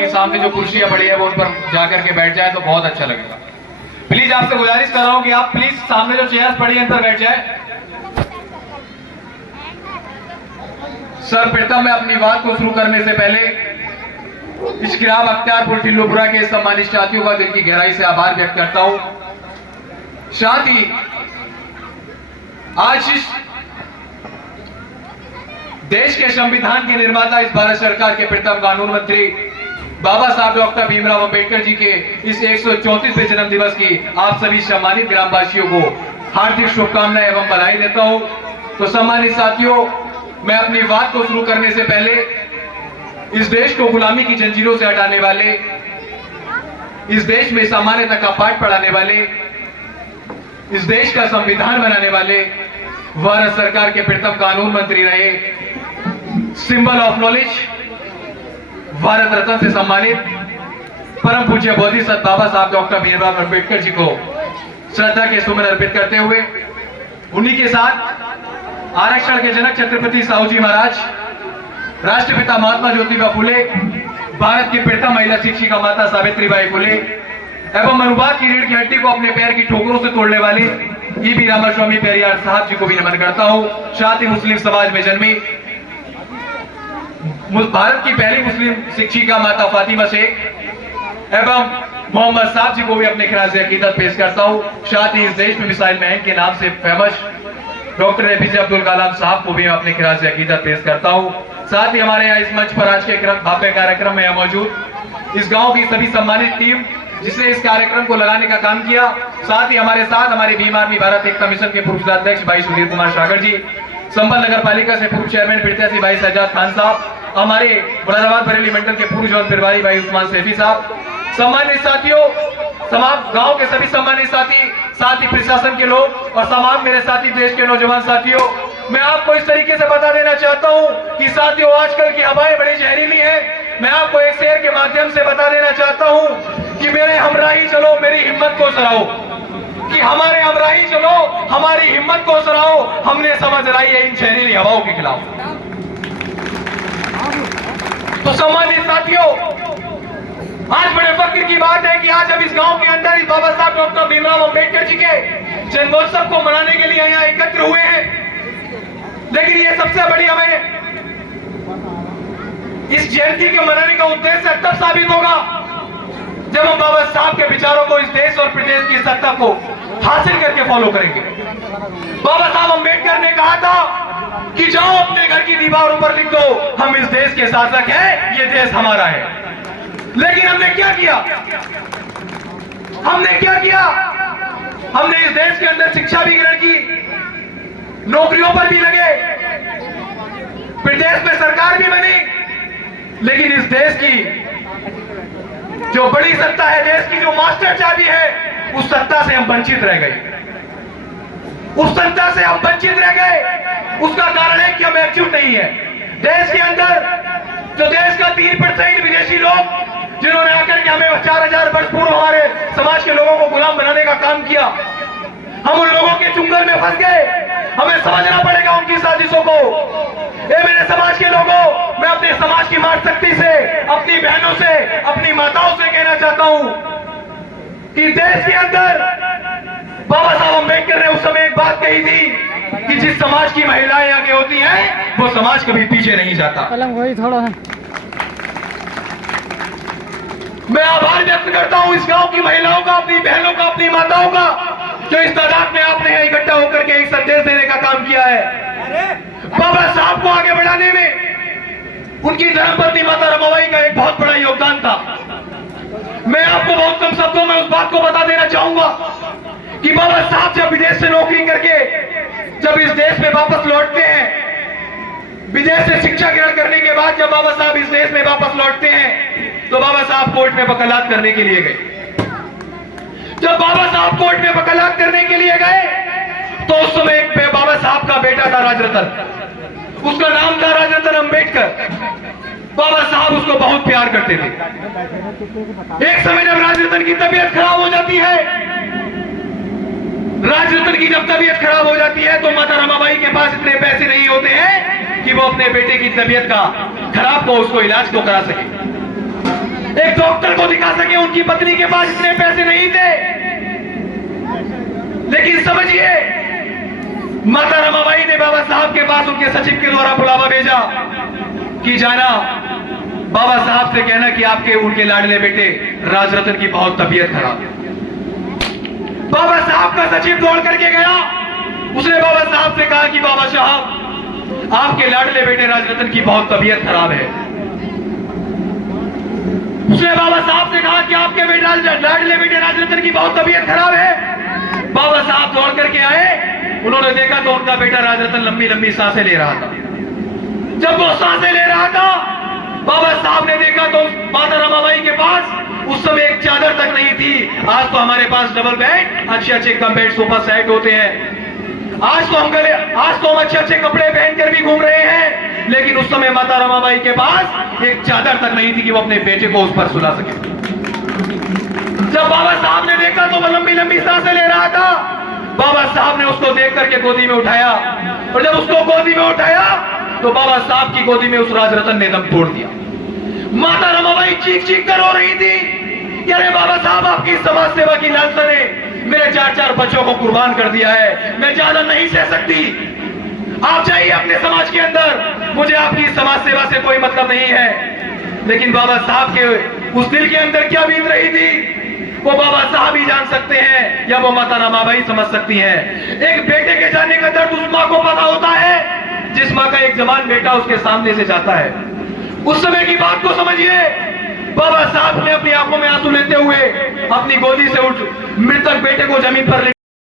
कि सामने जो कुर्सियां पड़ी है वो उन पर जाकर के बैठ जाए तो बहुत अच्छा लगेगा। प्लीज आपसे गुजारिश कर रहा हूं कि आप प्लीज सामने जो चेयर्स पड़ी है इन पर बैठ जाए। सर्वप्रथम मैं अपनी बात को शुरू करने से पहले इस ग्राम अख्तियारपुर टिल्लूपुरा के सम्मानित साथियों का दिल की गहराई से आभार व्यक्त करता हूं। साथ ही आज इस देश के संविधान के निर्माता, इस भारत सरकार के प्रथम कानून मंत्री बाबा साहब डॉक्टर भीमराव अंबेडकर जी के इस 134वें जन्म दिवस की आप सभी सम्मानित ग्रामवासियों को हार्दिक शुभकामनाएं एवं बधाई देता हूं। तो सम्मानित साथियों, मैं अपनी बात को शुरू करने से पहले इस देश को गुलामी की जंजीरों से हटाने वाले, इस देश में सामान्यता का पाठ पढ़ाने वाले, इस देश का संविधान बनाने वाले भारत सरकार के प्रथम कानून मंत्री रहे, symbol of knowledge, Bharat Ratna से सम्मानित परम पूज्य बोधिसत्व बाबा साहब डॉक्टर भीमराव अंबेडकर जी को श्रद्धा के सुमन अर्पित करते हुए, उन्हीं के साथ आरक्षण के जनक छत्रपति साहू जी महाराज, राष्ट्रपिता महात्मा ज्योतिबा फुले, भारत की प्रथम महिला शिक्षिका माता सावित्रीबाई फुले एवं मनुवाद की रीढ़ की हड्डी को अपने पैर की ठोकरों से तोड़ने वाले ईबी रामास्वामी पेरियार साहब जी को भी नमन करता हूं। साथ ही मुस्लिम समाज में जन्मी भारत की पहली मुस्लिम शिक्षिका माता फातिमा शेख एवं मोहम्मद साहब जी को भी अपने खिराज से अकीदत पेश करता हूं। साथ ही इस देश में मिसाइल मैन के नाम से famous doctor APJ Abdul Kalam साहब को भी अपने खिराज से अकीदत पेश करता हूं। साथ ही हमारे यहाँ इस मंच पर आज के भव्य कार्यक्रम में मौजूद इस गांव की सभी सम्मानित टीम जिसने इस कार्यक्रम को लगाने का काम किया, साथ ही हमारे साथ हमारे भीम आर्मी भारत एकता मिशन के पूर्व जिलाध्यक्ष भाई सुधीर कुमार सागर जी, संबल नगर पालिका से पूर्व चेयरमैन प्रत्याशी भाई सज्जाद खान साहब, हमारे मुरादाबाद बरेली मंडल के पूर्व जौन प्रभारी भाई उस्मान सैफी साहब, सम्मानित साथियों, तमाम गांव के सभी सम्मानित साथी, साथ ही प्रशासन के लोग और तमाम मेरे साथी देश के नौजवान साथियों, मैं आपको इस तरीके से बता देना चाहता हूं कि साथियों, आजकल की हवाएं बड़ी जहरीली हैं। मैं आपको एक शेर के माध्यम से बता देना चाहता हूं कि मेरे हमराही चलो मेरी हिम्मत को सराहो, कि हमारे हमराही चलो हमारी हिम्मत को सराहो, हमने समझ लाई है इन जहरीली हवाओं के खिलाफ। तो सम्मानित साथियों, आज बड़े फक्र की बात है कि आज हम इस गांव के अंदर इस बाबा साहब डॉक्टर भीमराव अंबेडकर जी के जन्मोत्सव को मनाने के लिए यहाँ एकत्र हुए हैं। लेकिन ये सबसे बड़ी हमें इस जयंती के मनाने का उद्देश्य तब साबित होगा जब हम बाबा साहब के विचारों को इस देश और प्रदेश की सत्ता को हासिल करके फॉलो करेंगे। बाबा साहब अंबेडकर ने कहा था कि जाओ अपने घर की दीवारों पर लिख दो, हम इस देश के शासक हैं, ये देश हमारा है। लेकिन हमने क्या किया? हमने इस देश के अंदर शिक्षा भी ग्रहण की, नौकरियों पर भी लगे, प्रदेश में सरकार भी बनी, लेकिन इस देश की जो बड़ी सत्ता है, देश की जो मास्टर चाबी है, उस सत्ता से हम वंचित रह गए। उसका कारण है कि हम एकजुट नहीं है। देश के अंदर जो देश का 3% विदेशी लोग जिन्होंने आकर के हमें 4000 वर्ष पूर्व हमारे समाज के लोगों को गुलाम बनाने का काम किया, हम उन लोगों के चुंगल में फंस गए। हमें समझना पड़ेगा उनकी साजिशों को। ये मेरे समाज के लोगों, मैं अपने समाज की मात शक्ति से, अपनी बहनों से, अपनी माताओं से कहना चाहता हूं कि देश के अंदर बाबा साहब अंबेडकर ने उस समय एक बात कही थी कि जिस समाज की महिलाएं आगे होती हैं, वो समाज कभी पीछे नहीं जाता। वही थोड़ा है। मैं आभार व्यक्त करता हूं इस गांव की महिलाओं का, अपनी बहनों का, अपनी माताओं का, जो इस तादाद में आपने यहाँ इकट्ठा होकर के एक संदेश देने का काम किया है। बाबा साहब को आगे बढ़ाने में उनकी धर्मपत्नी माता रमाबाई का एक बहुत बड़ा योगदान था। मैं आपको बहुत कम शब्दों में उस बात को बता देना चाहूंगा कि बाबा साहब जब विदेश से नौकरी करके जब इस देश में वापस लौटते हैं, विदेश से शिक्षा ग्रहण करने के बाद जब बाबा साहब इस देश में वापस लौटते हैं, तो बाबा साहब कोर्ट में वकालत करने के लिए गए। जब बाबा साहब कोर्ट में वकालत करने के लिए गए, तो उस समय एक बाबा साहब का बेटा था राजरतन, उसका नाम था राजरतन अंबेडकर। बाबा साहब उसको बहुत प्यार करते थे। एक समय जब राजरतन की तबीयत खराब हो जाती है, तो माता रमाबाई के पास इतने पैसे नहीं होते हैं कि वो अपने बेटे की तबीयत का खराब को, उसको इलाज को करा सके। कि उनकी पत्नी के पास इतने पैसे नहीं थे, लेकिन समझिए माता रमाबाई ने बाबा साहब के पास उनके सचिव के द्वारा बुलावा भेजा कि जाना बाबा साहब से कहना कि आपके उनके लाडले बेटे राजरतन की बहुत तबीयत खराब है। बाबा साहब का सचिव दौड़ करके गया, उसने बाबा साहब से कहा कि बाबा साहब आपके लाडले बेटे राजरतन की बहुत तबीयत खराब है। उसने बाबा साहब से कहा कि आपके लाडले बेटे राजरतन की बहुत तबीयत खराब है। बाबा साहब दौड़ करके आए, उन्होंने देखा तो उनका बेटा राजरतन लंबी लंबी सांसें ले रहा था। जब वो सांसें ले रहा था, बाबा साहब ने देखा तो माता रमाबाई के पास उस समय एक चादर तक नहीं थी। आज तो हमारे पास डबल बेड, अच्छे अच्छे कम बेड सोफा सेट होते हैं। आज तो हम अच्छे अच्छे कपड़े पहनकर भी घूम रहे हैं, लेकिन उस समय माता रमाबाई के पास एक चादर तक नहीं थी कि वो अपने बेटे को उस पर सुला सके। जब बाबा साहब ने देखा तो वो लंबी लंबी सांसें ले रहा था। बाबा साहब ने उसको देख करके गोदी में उठाया, और जब उसको गोदी में उठाया तो बाबा साहब की गोदी में उस राजरतन ने दम तोड़ दिया। माता रमाबाई चीख चीख कर रो रही थी, अरे बाबा साहब आपकी समाज सेवा की लालसा ने मेरे 4-4 बच्चों को कुर्बान कर दिया है, मैं जाना नहीं सह सकती। आप जाइए अपने समाज के अंदर, मुझे आपकी समाज सेवा से कोई मतलब नहीं है। लेकिन बाबा साहब के उस दिल के अंदर क्या बीत रही थी, वो बाबा साहब ही जान सकते हैं, या वो माता रमाबाई समझ सकती हैं। एक बेटे के जाने का दर्द उस माँ को पता होता है जिस माँ का एक जवान बेटा उसके सामने से जाता है। उस समय की बात को समझिए। बाबा साहब ने अपनी आंखों में आंसू लेते हुए अपनी गोदी से उठ मृतक बेटे को जमीन पर